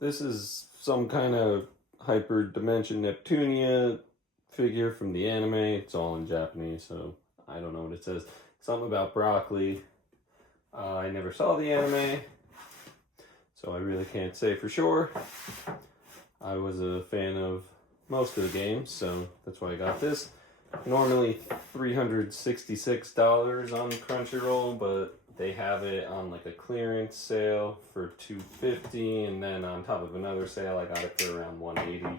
This is some kind of Hyperdimension Neptunia figure from the anime. It's all in Japanese, so I don't know what it says. Something about broccoli. I never saw the anime, so I really can't say for sure. I was a fan of most of the games, so that's why I got this. Normally $366 on Crunchyroll, but they have it on like a clearance sale for $250, and then on top of another sale I got it for around $180.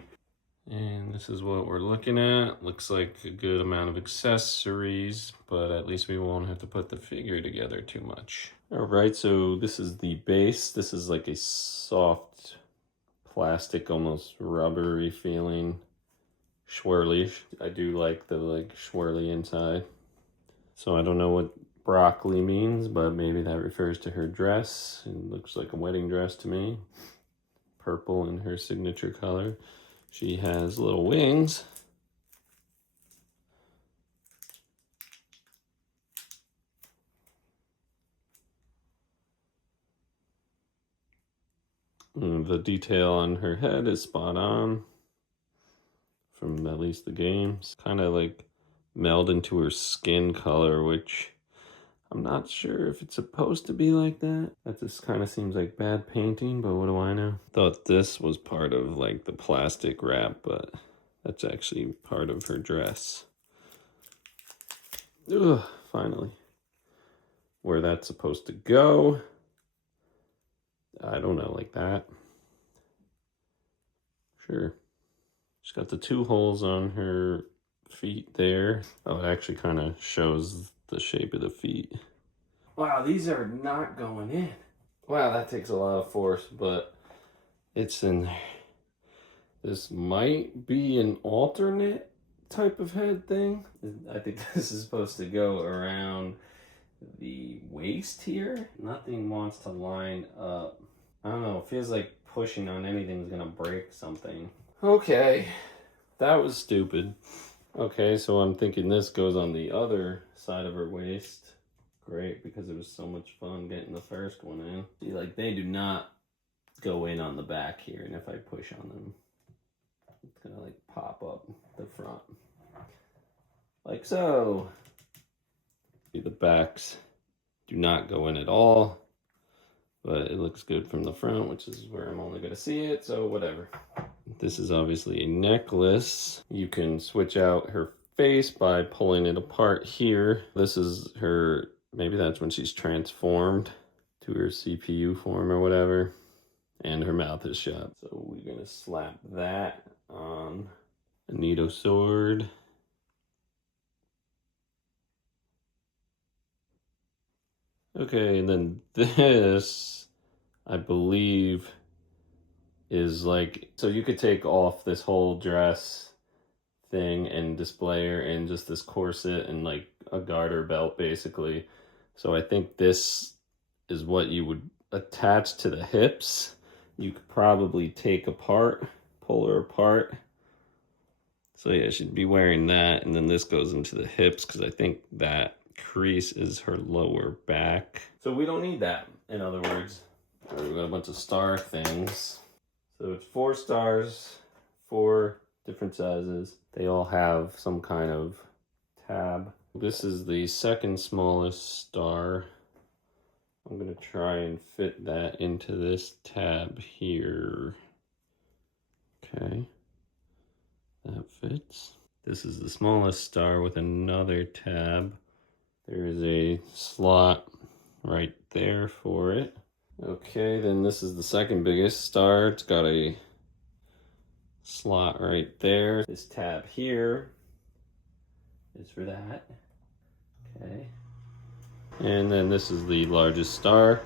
And this is what we're looking at. Looks like a good amount of accessories, but at least we won't have to put the figure together too much. All right, so this is the base. This is like a soft plastic, almost rubbery feeling swirly. I do like the swirly inside. So I don't know what broccoli means, but maybe that refers to her dress. It looks like a wedding dress to me. Purple in her signature color. She has little wings. And the detail on her head is spot on from at least the games. Kind of like meld into her skin color, which I'm not sure if it's supposed to be like that. That just kind of seems like bad painting, but what do I know? Thought this was part of like the plastic wrap, but that's actually part of her dress. Ugh, finally. Where that's supposed to go, I don't know, like that. Sure. She's got the 2 holes on her feet there. Oh, it actually kind of shows the shape of the feet. Wow, these are not going in. Wow, that takes a lot of force, but it's in there. This might be an alternate type of head thing. I think this is supposed to go around the waist here. Nothing wants to line up. I don't know, it feels like pushing on anything is gonna break something. Okay, that was stupid. Okay, so I'm thinking this goes on the other side of her waist. Great, because it was so much fun getting the first one in. See, like, they do not go in on the back here, and if I push on them, it's gonna like pop up the front. Like so. See, the backs do not go in at all, but it looks good from the front, which is where I'm only gonna see it, so whatever. This is obviously a necklace. You can switch out her face by pulling it apart here. This is her, maybe that's when she's transformed to her CPU form or whatever, and her mouth is shut. So we're gonna slap that on a Nito sword. Okay, and then this, I believe, is like, so you could take off this whole dress thing and display her in just this corset and like a garter belt basically. So I think this is what you would attach to the hips. You could probably take apart, pull her apart. So yeah, she'd be wearing that, and then this goes into the hips because I think that crease is her lower back. So we don't need that, in other words. All right, we've got a bunch of star things. So it's 4 stars, 4 different sizes. They all have some kind of tab. This is the second smallest star. I'm gonna try and fit that into this tab here. Okay, that fits. This is the smallest star with another tab. There is a slot right there for it. Okay, then this is the second biggest star. It's got a slot right there. This tab here is for that. Okay. And then this is the largest star.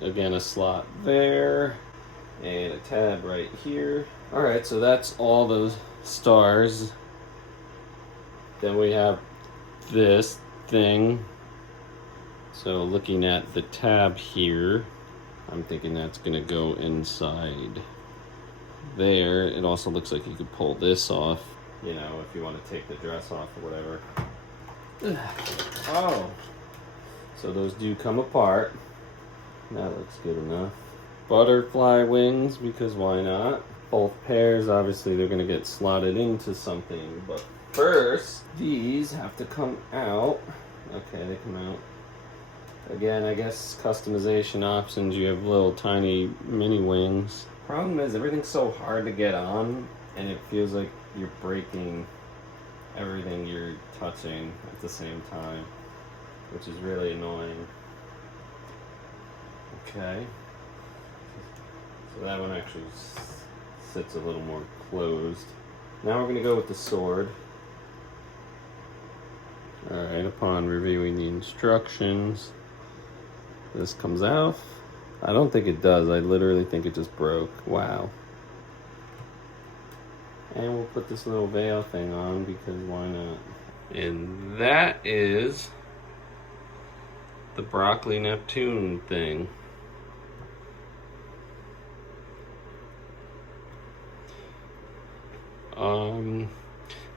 Again, a slot there and a tab right here. All right, so that's all those stars. Then we have this thing. So looking at the tab here, I'm thinking that's gonna go inside there. It also looks like you could pull this off, you know, if you want to take the dress off or whatever. Oh, so those do come apart. That looks good enough. butterfly wings, because why not? Both pairs, obviously they're gonna get slotted into something, but first, these have to come out. Okay, they come out. Again, I guess customization options, you have little tiny mini wings. Problem is, everything's so hard to get on, and it feels like you're breaking everything you're touching at the same time, which is really annoying. Okay. So that one actually sits a little more closed. Now we're going to go with the sword. Alright, upon reviewing the instructions, this comes out. I don't think it does. I literally think it just broke. Wow. And we'll put this little veil thing on because why not? And that is the broccoli Neptune thing.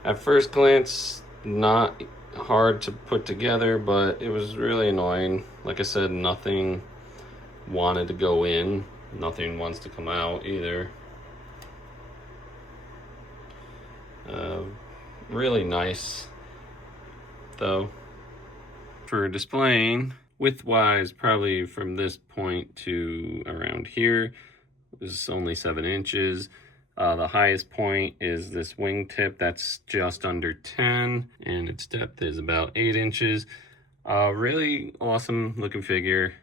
At first glance, not hard to put together, but it was really annoying. Like I said, nothing wanted to go in. Nothing wants to come out either. Really nice, though. For displaying, width-wise, probably from this point to around here, is only 7 inches. The highest point is this wingtip, that's just under 10, and its depth is about 8 inches. Really awesome looking figure.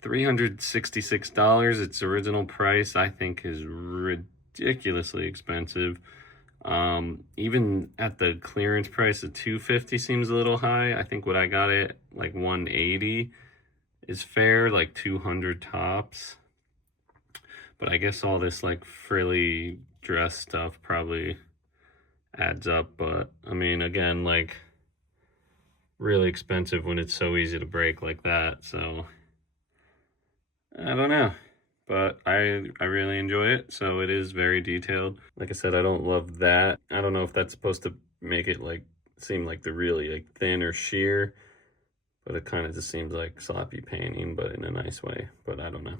$366. Its original price, I think, is ridiculously expensive. Even at the clearance price of $250 seems a little high. I think what I got it like $180 is fair, like $200 tops. But I guess all this like frilly dress stuff probably adds up. But I mean, again, like really expensive when it's so easy to break like that. So I don't know. But I really enjoy it, so it is very detailed. Like I said, I don't love that. I don't know if that's supposed to make it like seem like the really like thin or sheer, but it kind of just seems like sloppy painting, but in a nice way. But I don't know.